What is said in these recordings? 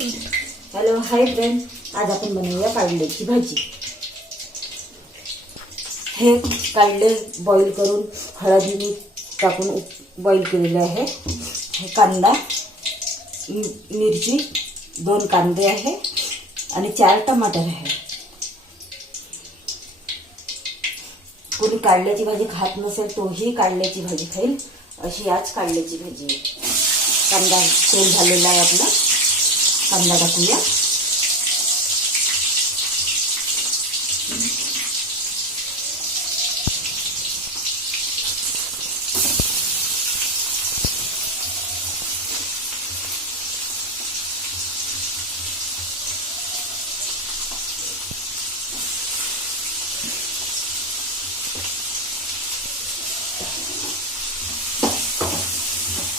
Hello hi friend, आज आपण बनवूया कारल्याची भाजी। हे कारले बॉईल करून हळद मीठ टाकून बॉईल केलेले आहे। हे कांदा मिरची 2 कांदे आहे आणि 4 टमाटर आहे। कोणी कारल्याची भाजी खात नसेल तोही कारल्याची भाजी खाईल अशी आज कारल्याची भाजी आहे। कांदा तेल झालेला आहे आपला, कांदा टाकूया।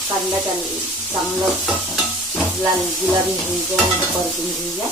कांदा चांगला लाल गुलाबी होईपर्यंत परतून घेऊया।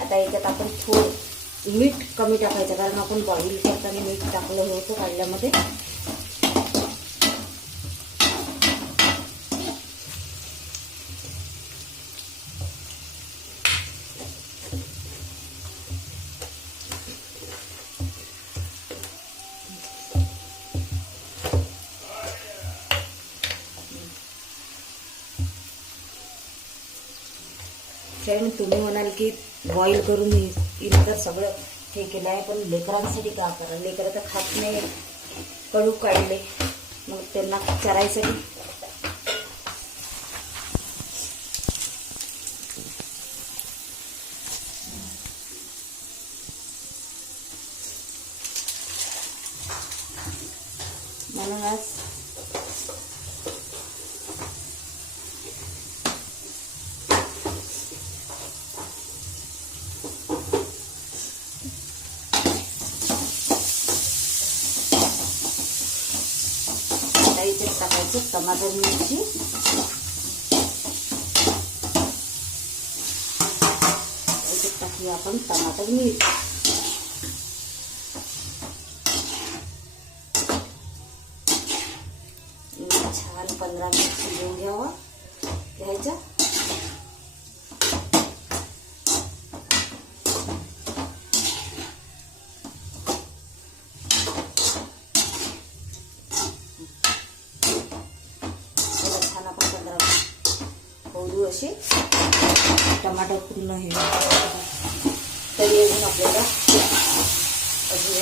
आता याच्यात आपण थोडं मीठ कमी टाकायचं, कारण आपण बॉईल करताना मीठ टाकलं होतं कारल्यामध्ये। फ्रेंड, तुम्ही म्हणाल की बॉईल करून इतर सगळं हे केलं आहे, पण लेकरांसाठी का करा? लेकरं तर खात नाही कडू काढले, मग त्यांना चरायसाठी म्हणून आज टाकायचं टमाटर मिरची, याच्यात टाकूया आपण टमाटर मिरची। छान 15 मिनिट शिजवून घ्यायचं। असे टमाटर पूर्ण हे तरी अजून आपल्याला अशी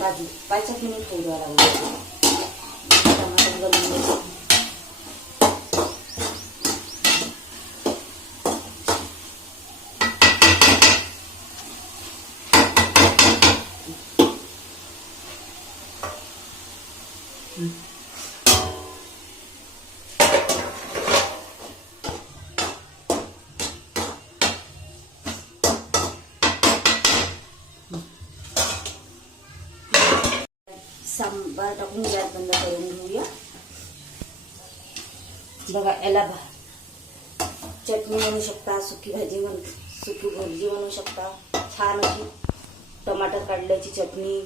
झाली 5 मिनिट होऊ द्यावं लागेल। टमाटर गलून घ्यायचं। सांबार टाकून गॅस बंद करून घेऊया। बघा, याला चटणी म्हणू शकता, सुकी भाजी सुकी भुर्जी म्हणू शकता। छान अशी टमाटर काढल्याची चटणी